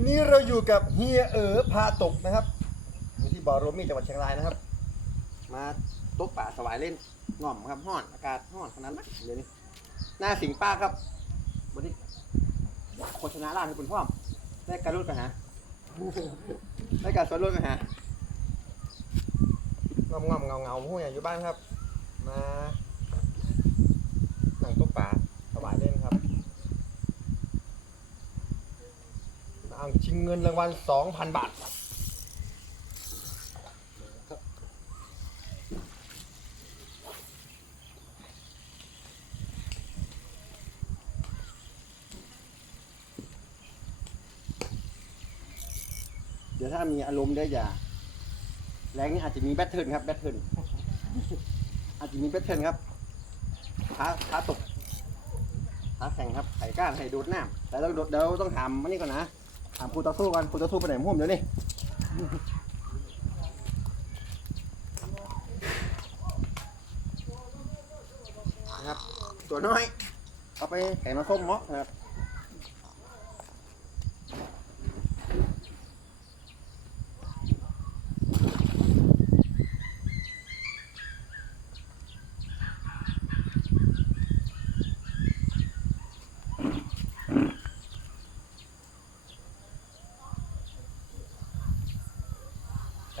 วันนี้เราอยู่กับเฮียเอ๋อพาตกนะครับอยู่ที่บ่อโรมี่จังหวัดเชียงรายนะครับ มาตกป่าสวายเล่นง่อมครับห้อนอากาศห้อนขนาดนั้นเดี๋ยวนี้หน้าสิงป้าครับวันนี้โฆษณาร้านให้คุณพ่อมได้การรุ่นกันฮะได้การสวนรุ่นกันฮะง่อมง่อมเงาเงาๆผู้ใหญ่อยู่บ้านครับ มาหนังตกป่าสวายเล่นครับ อ่างชิง เงินรางวัล2,000 บาท เดี๋ยวถ้ามีอารมณ์ได้อย่า แรงนี้อาจจะมีแบทเทิลครับแบทเทิลอาจจะมีแบทเทิลครับท้าท้าตกท้าแข่งครับไข่ก้านไข่ดูดน้ำแต่ต้องเดี๋ยวต้องถามมันนี่ก่อนนะ ถามครูต่อสู้กันครูต่อสู้ไปไหนม่วมเดี๋ยวนี้นะครับ ตัวน้อย เอาไปไข่มาส้มม็อกนะครับ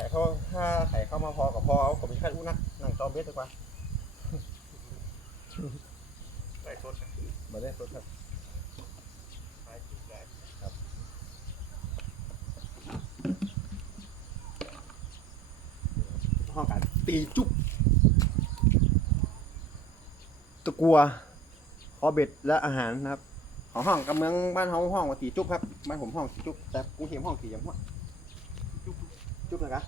ข่เข้าถ้าไข่เข้ามาพอกับพอเอาผมมีแค่อู้นักนั่งจอมเบสดีกว่าใส่สดนะมาเล่นรถครับใส่จุดได้ห้องการตีจุ๊บตะกัวคอเบ็ดและอาหารนะครับ ของห้องกับเมืองบ้านเฮาห้องว่าตีจุ๊บครับบ้านผมห้องตีจุ๊บแต่กรุงเทพห้องตีอย่างหัวจุ๊บ จุ๊บนะครับ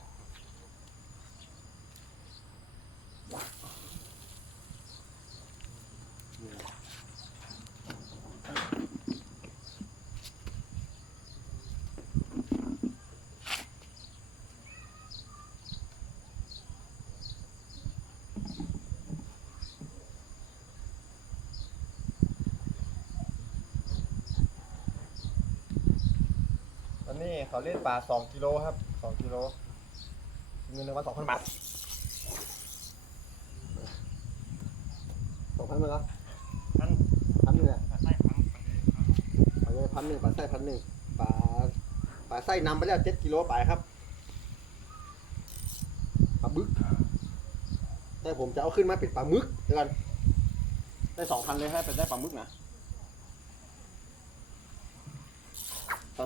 ตอนนี้เขาเล่นปลาสองกิโลครับ องกิโลเงินรางวัลสองพันบาทสองพันเลยเหรอท่านพันหนึ่งอะใส่พันพันเลยครับปลาเลยพันหนึ่งปลาไส้พันหนึ่งปลาปลาไส้นำไปแล้วเจ็ดกิโลไปครับปลาบึกแต่ผมจะเอาขึ้นมาเป็นปลาหมึกเดี๋ยวกันได้สองพันเลยให้เป็นได้ปลาหมึกนะ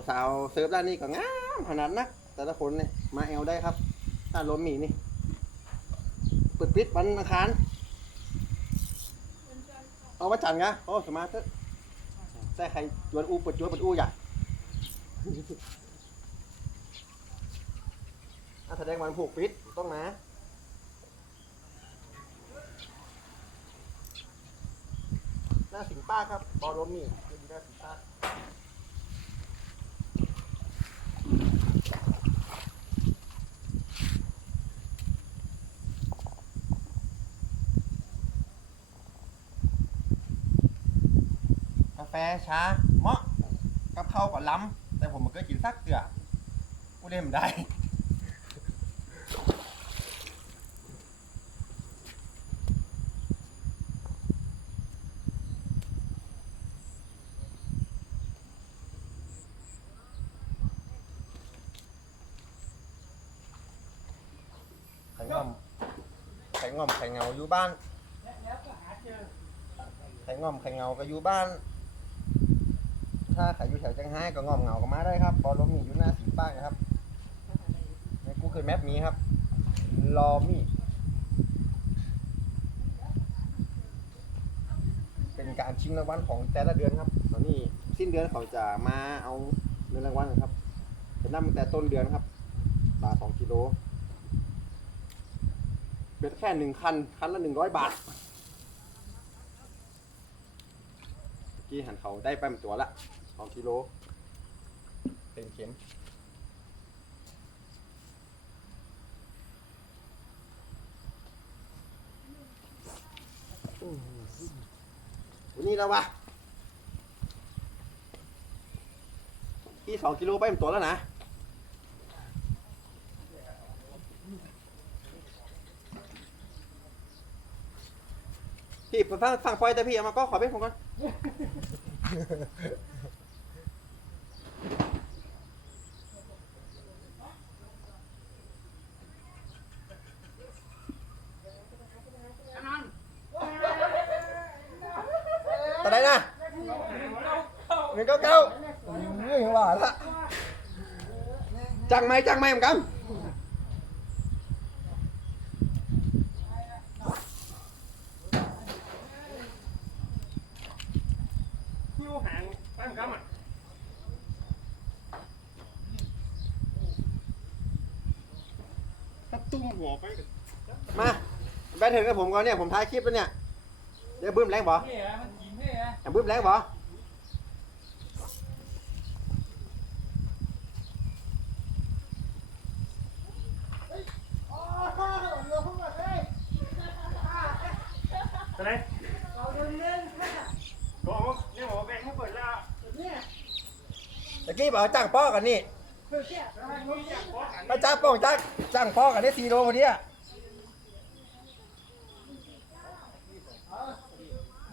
สาวๆเซิร์ฟด้านนี้ก็งามขนาดนัก แต่ละคนเนี่ยมาแอลได้ครับถ้าล้มหมีนี่เปิดปิดวันอังคารเอามาจันทร์กะโอ้สมาร์ทเตอร์แต่ใครจวนอูเปิดจวนเปิดอูอย่าอ่แสดงวันผูกปิดต้องนะหน้าสิงป้าครับบอลลมนี่อยู่หน้าสิงป้า ฟช้าเหมาะกับข้าวกับล้ำแต่ผมมันก็กินซักเกลือกูเล่มได้ไข่งอมไข่งอมไข่เงาอยู่บ้านไข่งอมไข่เงาก็อยู่บ้าน ถ้าใครอยู่แถวจังไห้ก็งอมเงาก็มาได้ครับบอลลมมีอยู่หน้าสีป้ายนะครับใน Google Map มีครับรอมีเป็นการชิงรางวัลของแต่ละเดือนครับ ตอนนี้สิ้นเดือนเขาจะมาเอาเงินรางวัลนะครับเป็นนับตั้งแต่ต้นเดือนครับบาทสองกิโลเป็นแค่หนึ่งคัน คันละหนึ่งร้อยบาทกี้หันเขาได้ไปเป็นตัวละ สองกิโลเต็มเข็มอื้อหือวันนี้แล้ววะพี่สองกิโลไปเป็นตัวแล้วนะพี่ไปฟังฟังไฟแต่พี่เอามาก็ขอเป็นผมก่อน ตอนไหนนะหนึ่งเก้าเก้าอุ้ยว่าละจังไหมจังไหมเหมือนกัน หิ้วหางตั้งกำอะถ้าตุ้มหัวไปกับ มาไป ถึงกับผมก่อนเนี่ยผมถ่ายคลิปแล้วเนี่ยเดี๋ยวบึ้มแรงบ่เท่อะมันกินเท่อะอย่าบึ้มแรงบ่อะไรก็เนี่ยบอกว่าแบงค์ให้เปิดแล้วตะกี้บอกจ้างป้อกันนี่ไปจ้างป้องจ้างจ้างป้อกันได้สี่โลพอดีอะอยู่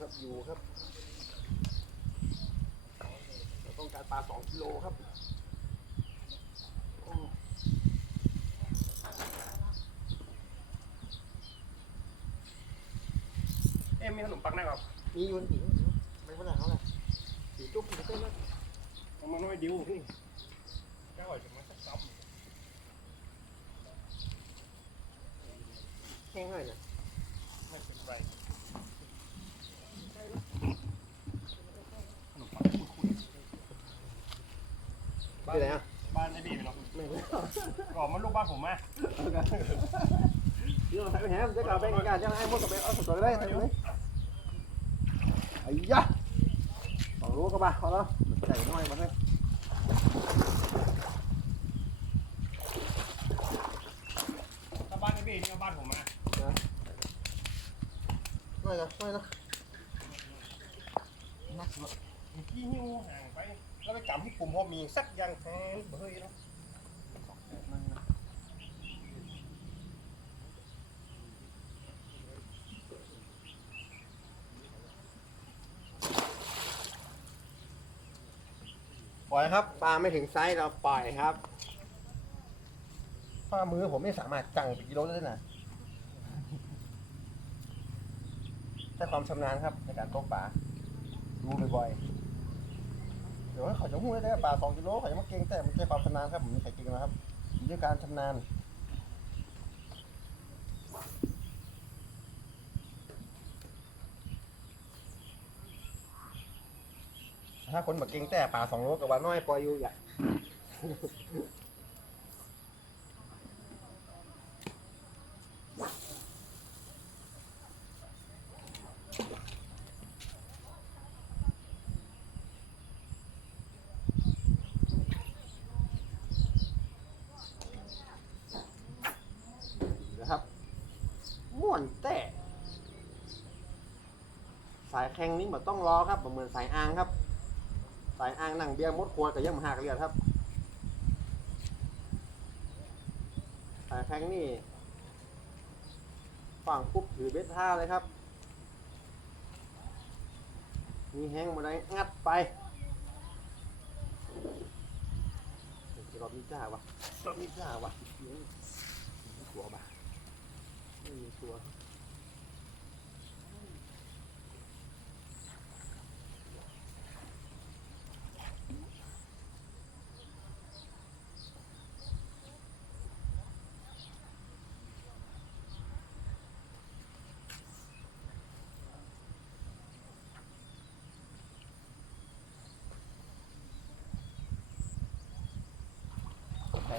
ครับอยู่ครับเราต้องการปลาสองกิโลครับโอ้เอ็มมีขนมปังนะครับมีอยูนอีกไม่เป็นไรเขาเลยสีจุ๊บสีเต้นแล้วเอามันไม่ดิวนี่แค่ว่าจะมาสักซับแห้งหน่อยนะ ไม่เป็นไรขนมปังคุ้น คื ออะไรอะๆบ้านไม่บีไปหรอกไม่รู้ก่อนมันลูกบ้านผมมาเดี๋ยวเราใส่ไปแฮมจะกลับไปกันจะให้มดกับไปเอาตัวได้ไหมไอ้ยะสองรู้ก็บ้าพอแล้วใส่น้อยมาเลยถ้าบ้านไม่บีนี่เอาบ้านผมมาน้อยนะน้อยนะเมื่อกี้หิ้วห่างไป แล้วไปจำที่กลุ่มพอมีสักอยังแทนเฮ้ยแล้วปล่อยครับ ปลาไม่ถึงไซส์เราปล่อยครับฝ่ามือผมไม่สามารถจังเป็นกิโลได้นะใช้ความชำนาญครับในการตกปลาดูบ่อยๆเดี๋ยวเขาจะหู้ยได้ป่าสองกิโลเขาจะมาเก่งแต่มันใช้ความชำนาญครับผมไม่ใช่เก่งนะครับอยู่ด้วยการชำนาญถ้าคนแบบเก่งแต่ป่าสองโลกับว่าน้อยปล่อยอยู่อย่า นะครับม่วนแต่สายแข่งนี้มันต้องรอครับบ่เหมือนสายอ่างครับ สายอ่างนั่งเบียร์มดครัวกับยังมหักเรียดครับ สายแข่งนี่ฝั่งปุ๊บถือเบ็ดท่าเลยครับ มีแห้งมาได้งัดไปรอบนี้จ้าวะรอบนี้จ้าวะตัวบ้าไม่มีตัว อ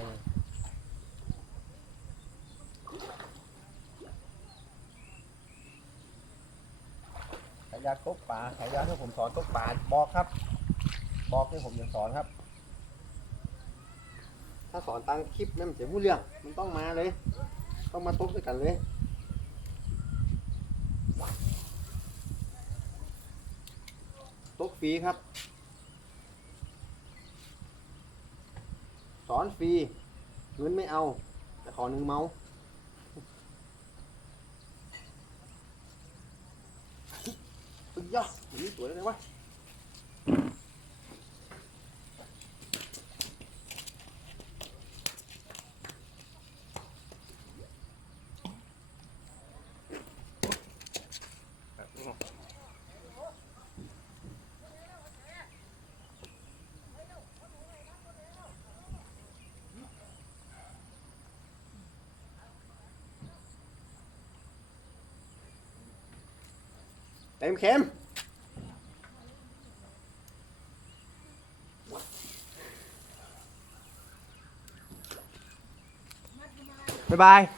ยาตกปลาใครอยากให้ผมสอนตกปลาบอกครับ บอกให้ผมจะสอนครับ ถ้าสอนตังคลิปนั่นมันเสียหูเรื่อง มันต้องมาเลย ต้องมาตกด้วยกันเลยตกฟรีครับ สอนฟรีเงินไม่เอา แต่ขอหนึ่งเมาตึ กย่อมันนี่สวยเลยวะเต็มเข็ม บ๊ายบาย